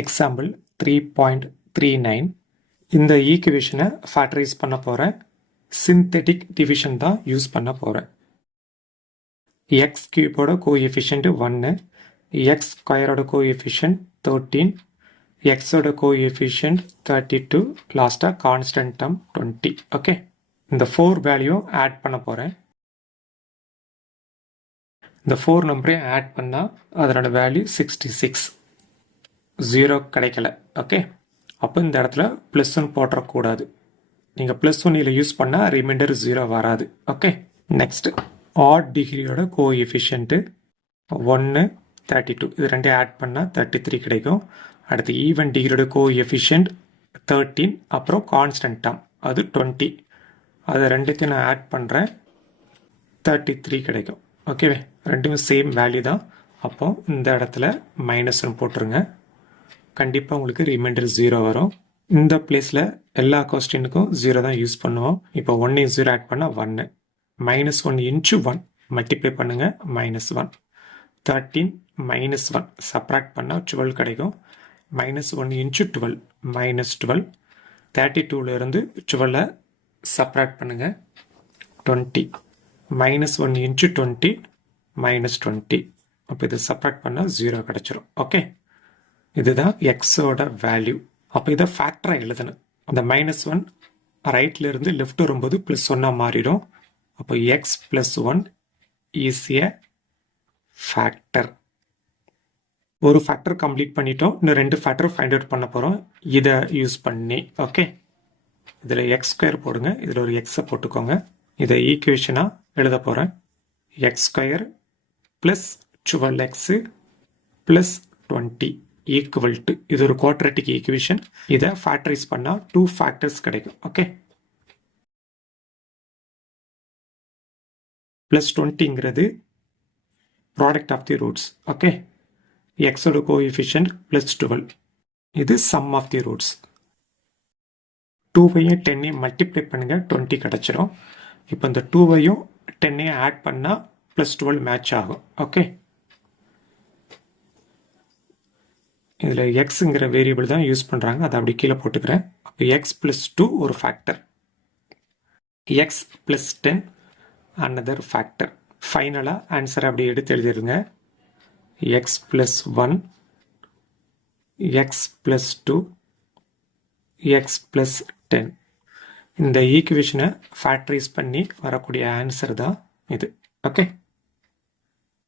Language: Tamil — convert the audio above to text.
எக்ஸாம்பிள் 3.39 இந்த ஈக்குவேஷனை ஃபேக்டரைஸ் பண்ண போகிறேன். சிந்தெட்டிக் டிவிஷன் தான் யூஸ் பண்ண போகிறேன். எக்ஸ் கியூபோட கோஎஃபிஷியன்ட் 1, எக்ஸ் ஸ்கொயரோட கோஎஃபிஷியன்ட் 13, எக்ஸோட கோஎஃபிஷியன்ட் 32, லாஸ்ட்டாக கான்ஸ்டன்ட் டேர்ம் 20. ஓகே, இந்த 4 வேல்யூ ஆட் பண்ண போகிறேன். இந்த 4 நம்பரையும் ஆட் பண்ணால் அதனோட வேல்யூ 66. 0 கிடைக்கல. ஓகே, அப்போ இந்த இடத்துல ப்ளஸ் 1 போட்டுறக்கூடாது. நீங்கள் ப்ளஸ் 1 இதில் யூஸ் பண்ணால் ரிமைண்டர் 0 வராது. ஓகே, நெக்ஸ்ட் ஆட் டிகிரியோட கோஎஃபிஷியன்ட்டு 1, 32. இது ரெண்டையும் ஆட் பண்ணால் 33 கிடைக்கும். அடுத்து ஈவன் டிகிரியோட கோஎஃபிஷியன்ட் 13, அப்புறம் கான்ஸ்டன்ட் டேர்ம் அது 20. அது ரெண்டுத்தையும் நான் ஆட் பண்ணுறேன், 33 கிடைக்கும். ஓகேவே, ரெண்டுமே சேம் வேல்யூ தான். அப்போது இந்த இடத்துல -1 போட்டுருங்க. கண்டிப்பாக உங்களுக்கு ரிமைண்டர் 0 வரும். இந்த பிளேஸில் எல்லா கொஸ்டினுக்கும் 0 தான் யூஸ் பண்ணுவோம். இப்போ 1 0 ஆட் பண்ணால் 1, -1 இன்ச்சு 1 மல்டிப்ளை பண்ணுங்கள், -1. 13 -1 சப்ராக்ட் பண்ணால் 12 கிடைக்கும். -1 இன்ச்சு 12 -12. 32லேருந்து 12 சப்ராக்ட் பண்ணுங்கள், 20. -1 இன்ச்சு 20 -20. அப்போ இதை சப்ராக்ட் பண்ணால் 0 கிடச்சிரும். ஓகே, இதுதான் எக்ஸோட வேல்யூ. அப்போ இதை ஃபேக்டராக எழுதணும். அந்த -1 ரைட்ல இருந்து லெஃப்ட் வரும்போது +1 மாறிடும். அப்போ எக்ஸ் +1 இஸ் ஏ ஃபேக்டர். ஒரு ஃபேக்டர் கம்ப்ளீட் பண்ணிட்டோம். இன்னும் 2 ஃபேக்டர் ஃபைண்ட் அவுட் பண்ண போகிறோம் இதை யூஸ் பண்ணி. ஓகே, இதில் x² போடுங்க, இதில் ஒரு எக்ஸை போட்டுக்கோங்க. இதை ஈக்குவேஷனாக எழுத போகிறேன். x² + 12x + 20 ஈக்குவல் டு, இது ஒரு குவாட்ரேட்டிக் ஈக்குவேஷன். இதை ஃபேக்டரைஸ் பண்ணால் 2 ஃபேக்டர்ஸ் கிடைக்கும். ஓகே, +20ங்கிறது product of the roots. Okay, எக்ஸோட கோஎஃபிஷியன்ட் +12, இது சம் ஆஃப் தி ரூட்ஸ். 2வையும் 10ஐயும் மல்டிப்ளை பண்ணுங்க, 20 கிடச்சிரும். இப்போ இந்த 2வையும் 10ஐயும் ஆட் பண்ணால் +12 மேட்ச் ஆகும். ஓகே, இதில் எக்ஸுங்கிற வேரியபிள் தான் யூஸ் பண்ணுறாங்க, அதை அப்படி கீழே போட்டுக்கிறேன். அப்போ எக்ஸ் +2 ஒரு ஃபேக்டர், எக்ஸ் +10 another ஃபேக்டர். ஃபைனலாக ஆன்சர் அப்படி எடுத்து எழுதிடுங்க. X +1, X +2, X +10. இந்த ஈக்குவேஷனை ஃபேக்டரைஸ் பண்ணி வரக்கூடிய ஆன்சர் தான் இது. ஓகே.